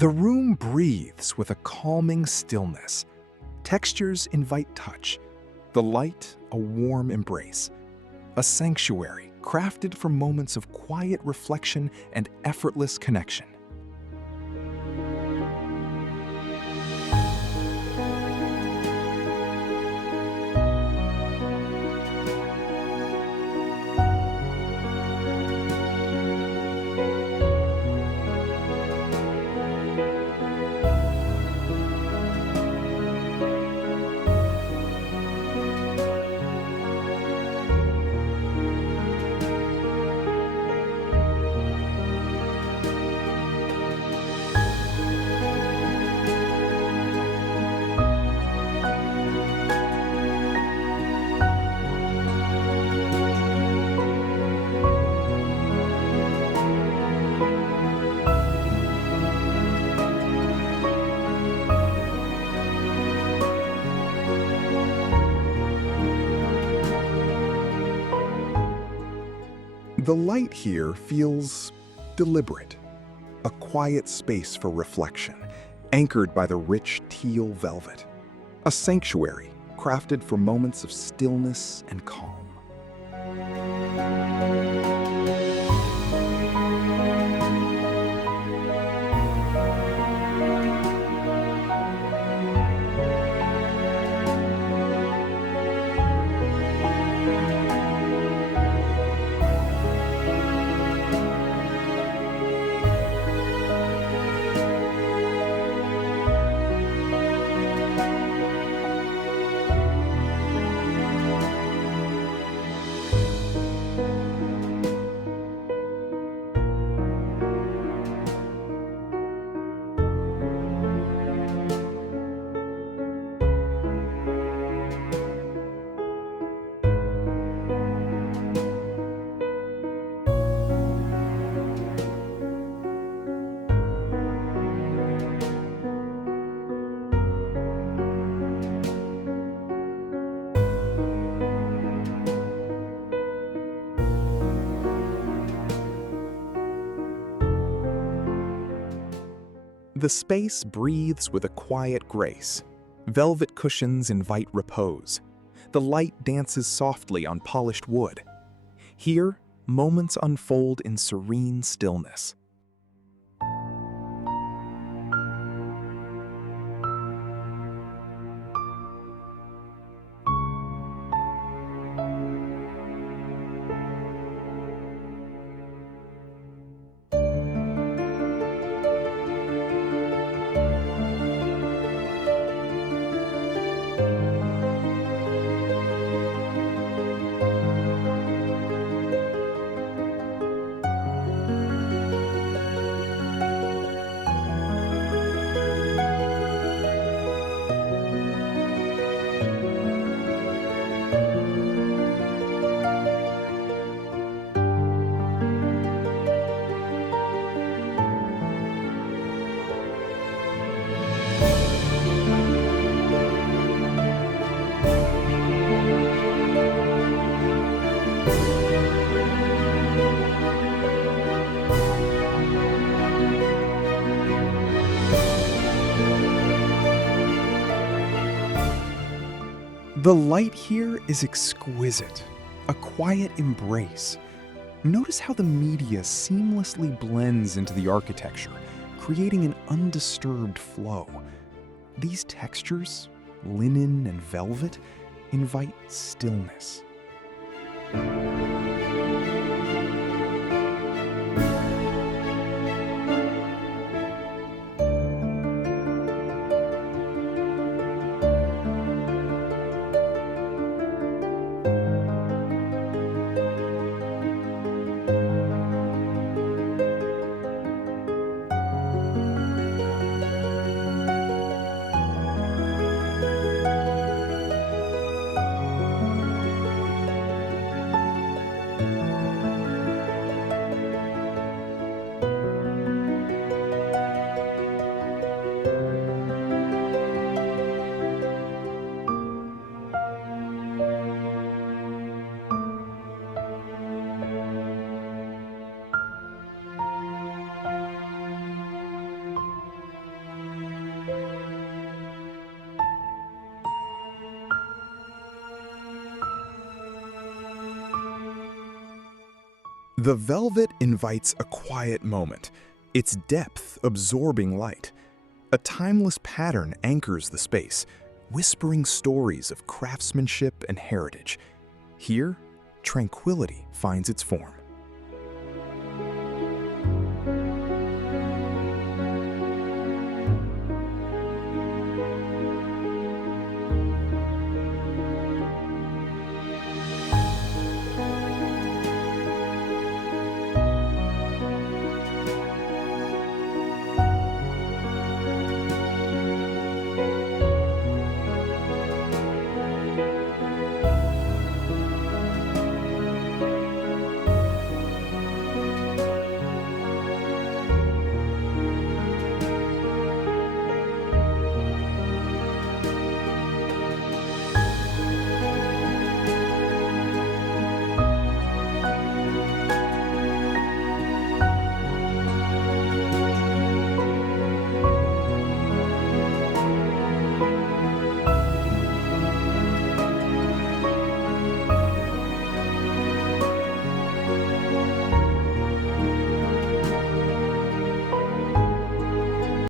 The room breathes with a calming stillness. Textures invite touch. The light, a warm embrace. A sanctuary crafted for moments of quiet reflection and effortless connection. The light here feels deliberate, a quiet space for reflection, anchored by the rich teal velvet. A sanctuary crafted for moments of stillness and calm. The space breathes with a quiet grace. Velvet cushions invite repose. The light dances softly on polished wood. Here, moments unfold in serene stillness. The light here is exquisite, a quiet embrace. Notice how the media seamlessly blends into the architecture, creating an undisturbed flow. These textures, linen and velvet, invite stillness. The velvet invites a quiet moment, its depth absorbing light. A timeless pattern anchors the space, whispering stories of craftsmanship and heritage. Here, tranquility finds its form.